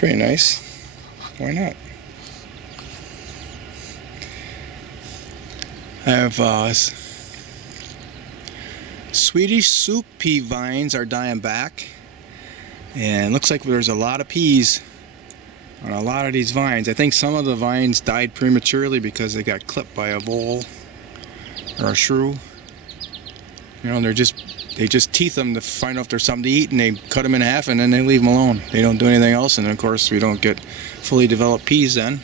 pretty nice. Why not? I have Swedish soup pea vines are dying back, and looks like there's a lot of peas on a lot of these vines. I think some of the vines died prematurely because they got clipped by a vole or a shrew. You know, they just teeth them to find out if there's something to eat, and they cut them in half and then they leave them alone. They don't do anything else, and of course we don't get fully developed peas then.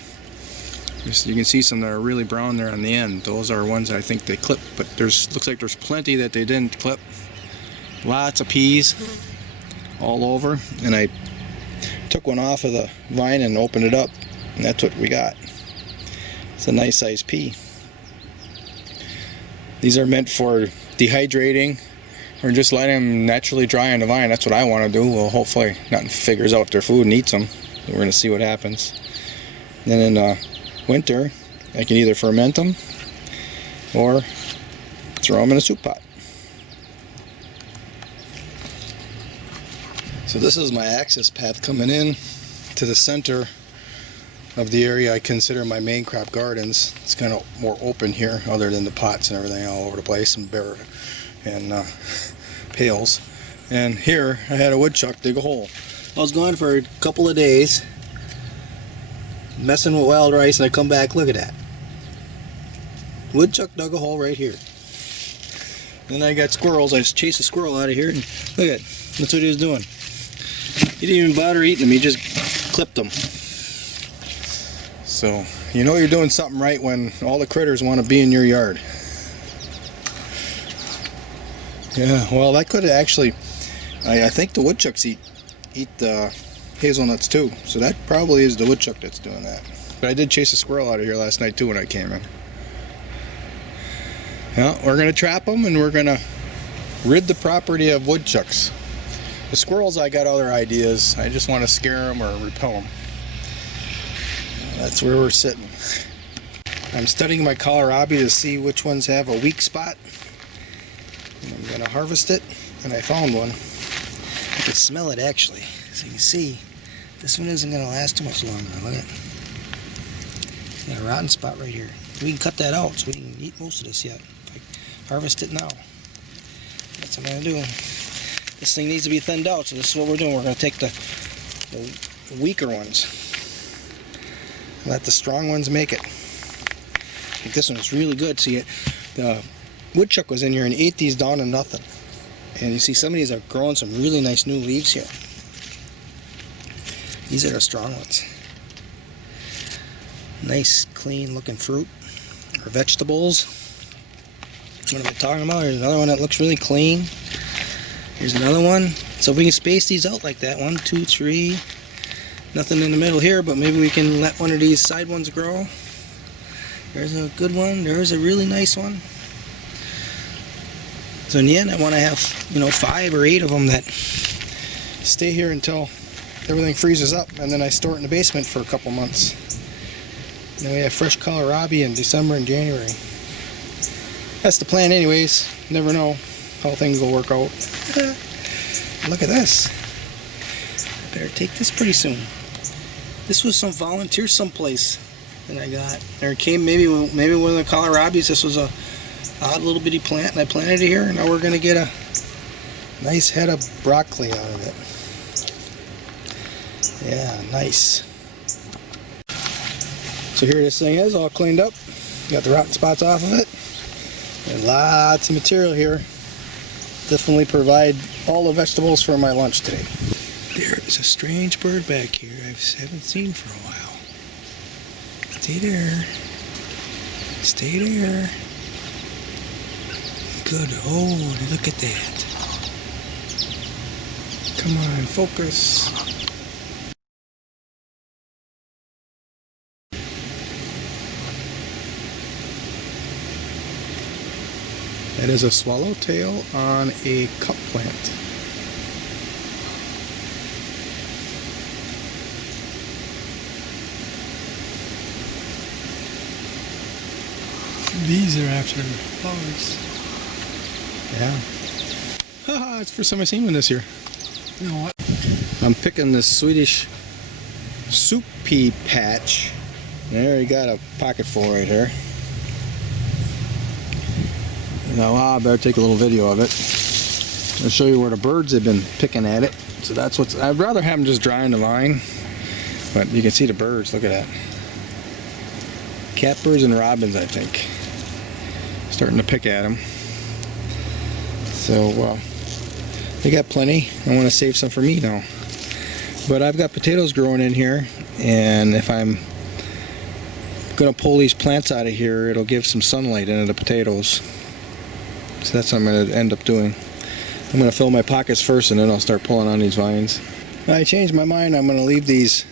You can see some that are really brown there on the end. Those are ones that I think they clipped, but looks like there's plenty that they didn't clip. Lots of peas all over, and I took one off of the vine and opened it up, and that's what we got. It's a nice sized pea. These are meant for dehydrating or just letting them naturally dry on the vine. That's what I want to do. Well, hopefully nothing figures out their food and eats them. We're going to see what happens. And then in winter, I can either ferment them or throw them in a soup pot. So this is my access path coming in to the center of the area I consider my main crop gardens. It's kind of more open here, other than the pots and everything all over the place, and bare and pails. And here I had a woodchuck dig a hole. I was gone for a couple of days messing with wild rice, and I come back, look at that. Woodchuck dug a hole right here. Then I got squirrels. I just chased a squirrel out of here, and look at that. That's what he was doing. He didn't even bother eating them, he just clipped them. So, you know you're doing something right when all the critters want to be in your yard. Yeah, well, that could have actually, I think the woodchucks eat hazelnuts too, so that probably is the woodchuck that's doing that. But I did chase a squirrel out of here last night too when I came in. Yeah, we're going to trap them, and we're going to rid the property of woodchucks. The squirrels, I got other ideas. I just want to scare them or repel them. That's where we're sitting. I'm studying my kohlrabi to see which ones have a weak spot. And I'm going to harvest it, and I found one. I can smell it actually. So you can see, this one isn't going to last too much longer. Look at it. Got a rotten spot right here. We can cut that out so we can eat most of this yet. If I harvest it now. That's what I'm going to do. This thing needs to be thinned out, so this is what we're doing. We're going to take the weaker ones. Let the strong ones make it. I think this one is really good. See, the woodchuck was in here and ate these down to nothing. And you see some of these are growing some really nice new leaves here. These are the strong ones. Nice, clean looking fruit or vegetables. What am I talking about? There's another one that looks really clean. Here's another one. So if we can space these out like that, 1, 2, 3. Nothing in the middle here, but maybe we can let one of these side ones grow. There's a good one. There's a really nice one. So in the end, I want to have, 5 or 8 of them that stay here until everything freezes up, and then I store it in the basement for a couple months. And then we have fresh kohlrabi in December and January. That's the plan anyways. Never know how things will work out. Look at this. I better take this pretty soon. This was some volunteer someplace that I got. There came maybe one of the kohlrabis. This was a odd little bitty plant, and I planted it here, and now we're going to get a nice head of broccoli out of it. Yeah, nice. So here this thing is, all cleaned up. Got the rotten spots off of it. And lots of material here. Definitely provide all the vegetables for my lunch today. There is a strange bird back here I haven't seen for a while. Stay there. Stay there. Good. Oh, look at that. Come on, focus. That is a swallowtail on a cup plant. These are after flowers. Yeah. Haha, it's the first time I've seen one this year. You know what? I'm picking this Swedish soup pea patch. There, you got a pocket full right here. Now I better take a little video of it. I'll show you where the birds have been picking at it. So that's what's, I'd rather have them just dry in the vine, but you can see the birds, look at that. Catbirds and robins, I think, starting to pick at them. So they got plenty. I want to save some for me now. But I've got potatoes growing in here, and if I'm gonna pull these plants out of here, it'll give some sunlight into the potatoes. So that's what I'm gonna end up doing. I'm gonna fill my pockets first, and then I'll start pulling on these vines. I changed my mind. I'm gonna leave these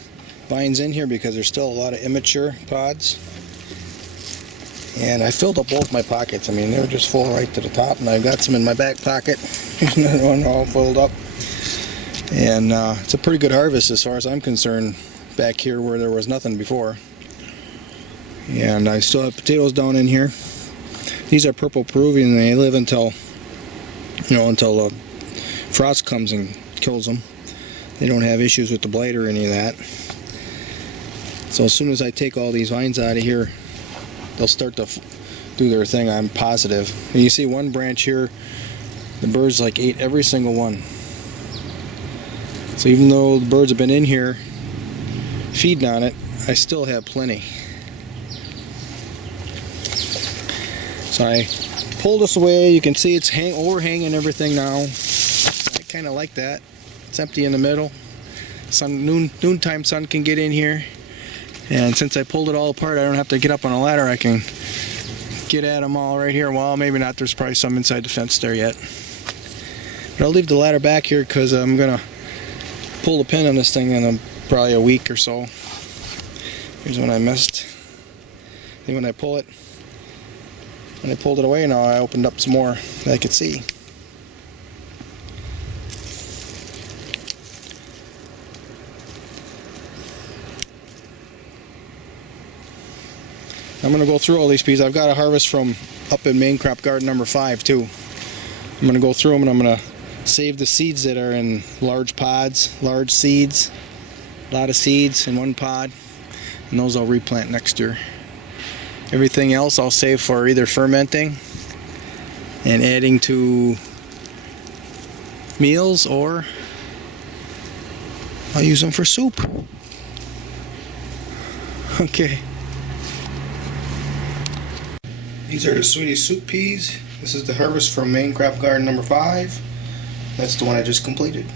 vines in here because there's still a lot of immature pods. And I filled up both my pockets. I mean, they're just full right to the top, and I've got some in my back pocket. There's another one all filled up. And it's a pretty good harvest as far as I'm concerned back here where there was nothing before. And I still have potatoes down in here. These are purple Peruvian. They live until, until frost comes and kills them. They don't have issues with the blight or any of that. So as soon as I take all these vines out of here, they'll start to do their thing, I'm positive. And you see one branch here, the birds like ate every single one. So even though the birds have been in here feeding on it, I still have plenty. So I pulled this away. You can see it's overhanging everything now. I kind of like that. It's empty in the middle. Noontime sun can get in here. And since I pulled it all apart, I don't have to get up on a ladder. I can get at them all right here. Well, maybe not. There's probably some inside the fence there yet. But I'll leave the ladder back here because I'm going to pull the pin on this thing in probably a week or so. Here's when I missed. And when I pulled it away now, I opened up some more that I could see. I'm going to go through all these peas. I've got a harvest from up in main crop garden number 5 too. I'm going to go through them, and I'm going to save the seeds that are in large pods, large seeds, a lot of seeds in one pod, and those I'll replant next year. Everything else I'll save for either fermenting and adding to meals, or I'll use them for soup. Okay. These are the Sweetie soup peas. This is the harvest from main crop garden number 5. That's the one I just completed.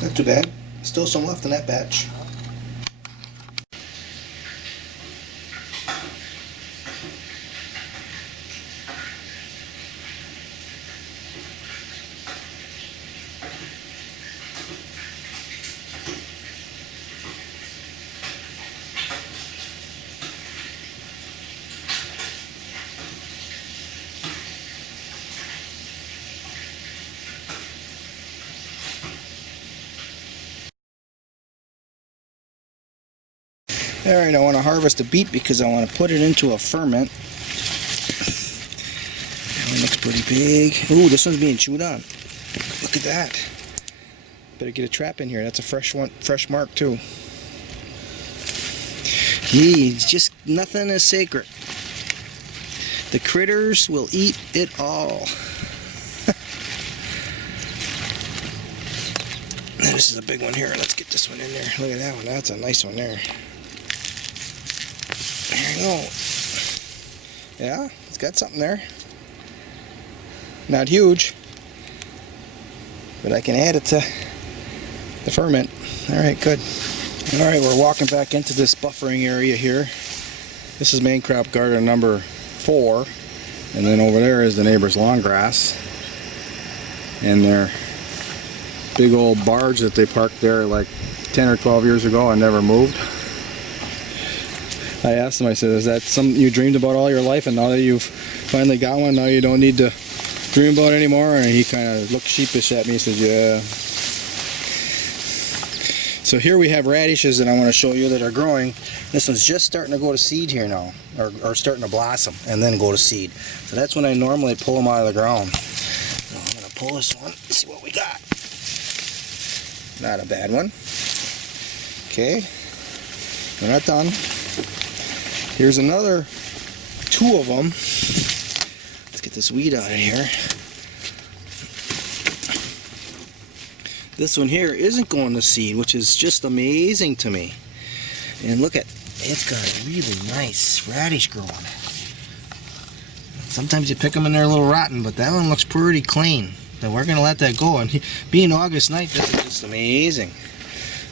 Not too bad. Still some left in that batch. Alright, I want to harvest a beet because I want to put it into a ferment. That one looks pretty big. Ooh, this one's being chewed on. Look at that. Better get a trap in here. That's a fresh one, fresh mark too. It's just nothing is sacred. The critters will eat it all. This is a big one here. Let's get this one in there. Look at that one. That's a nice one there. There you go. Yeah, it's got something there. Not huge, but I can add it to the ferment. Alright, good. Alright, we're walking back into this buffering area here. This is main crop garden number 4, and then over there is the neighbor's lawn grass. And their big old barge that they parked there like 10 or 12 years ago and never moved. I asked him, I said, is that something you dreamed about all your life, and now that you've finally got one, now you don't need to dream about it anymore? And he kind of looked sheepish at me. He said, yeah. So here we have radishes that I want to show you that are growing. This one's just starting to go to seed here now, or starting to blossom and then go to seed. So that's when I normally pull them out of the ground. So I'm going to pull this one, see what we got. Not a bad one. Okay, we're not done. Here's another 2 of them. Let's get this weed out of here. This one here isn't going to seed, which is just amazing to me. And look at, it's got a really nice radish growing. Sometimes you pick them and they're a little rotten, but that one looks pretty clean. So we're going to let that go. And being August 9th, this is just amazing.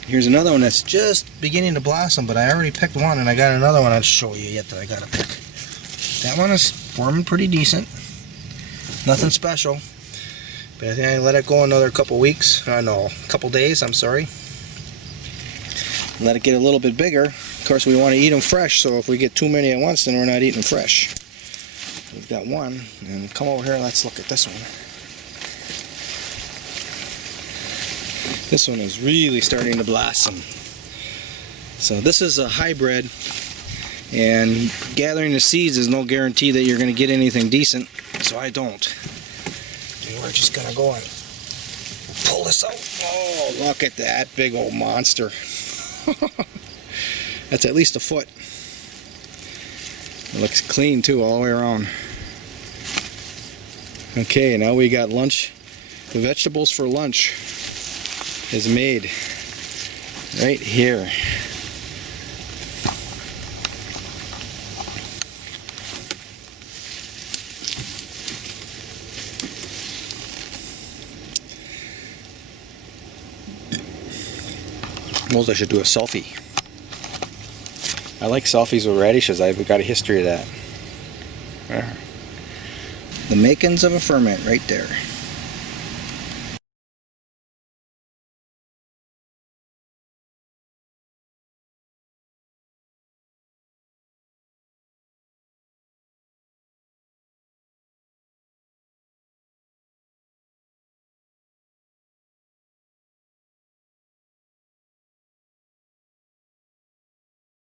Here's another one that's just beginning to blossom, but I already picked one, and I got another one I'll show you yet that I got to pick. That one is forming pretty decent. Nothing special. But I think I let it go another couple weeks. No, a couple days, I'm sorry. Let it get a little bit bigger. Of course, we want to eat them fresh, so if we get too many at once, then we're not eating them fresh. We've got one, and come over here, let's look at this one. This one is really starting to blossom. So this is a hybrid, and gathering the seeds is no guarantee that you're going to get anything decent, so I don't. And we're just going to go and pull this out. Oh, look at that big old monster. That's at least a foot. It looks clean too all the way around. Okay, now we got lunch. The vegetables for lunch is made right here. Suppose I should do a selfie. I like selfies with radishes. I've got a history of that. There. The makings of a ferment right there.